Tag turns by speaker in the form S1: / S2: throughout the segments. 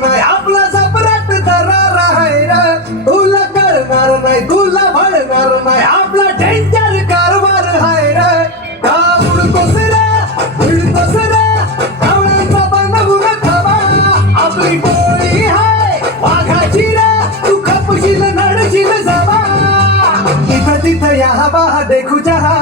S1: नाही. आपला सापराट दरार आहे र तुला करणार नाही तुला भळणार नाही. आपला डेंजर कारभार आहे र का उडतोस रे उडतोस रे कावळ्यांचा बांधून आपली टोळी हाय वाघाची रे तू खपशील इथं तिथं या बहा देखू चहा.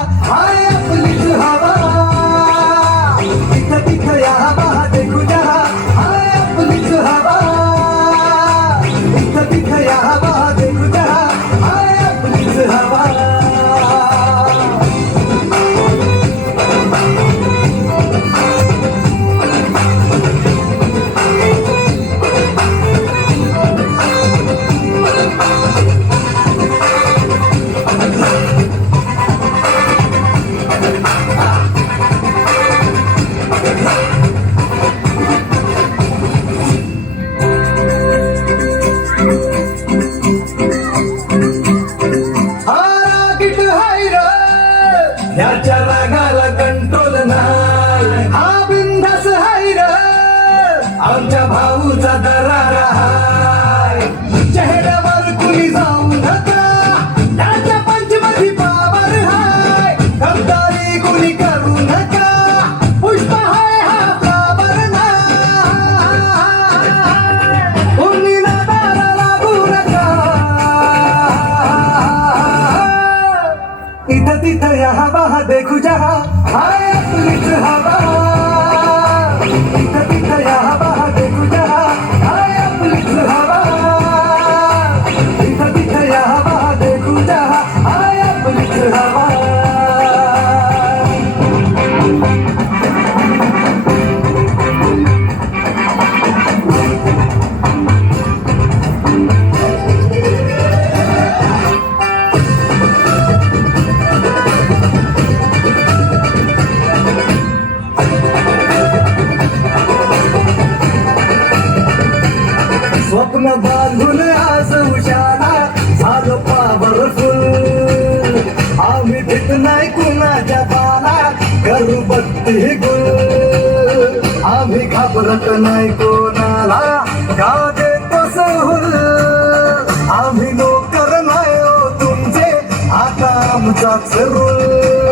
S1: तिथं किट ह्याच्या रागाला कंट्रोल नाही. हा बिंदास हाय आमच्या भाऊचा दरार देखू जहा स्वप्न बांधून आज उशाला झालो पावरफुल. आम्ही भीत नाही कुणाच्या बाला करू बत्ती गुल. आम्ही घाबरत नाही कोणाला का देतो सहूल आम्ही नोकर नाही हो तुमचे आता आमचाच रूल.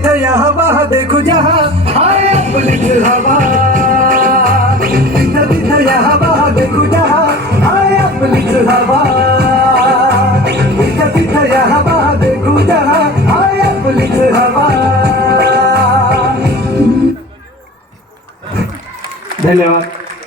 S1: इथं तिथं या हवा देखू जहा। हाय आपलीच हवा। इथं तिथं या हवा देखू जहा। हाय आपलीच हवा। इथं तिथं या हवा देखू जहा। हाय आपलीच हवा।
S2: धन्यवाद।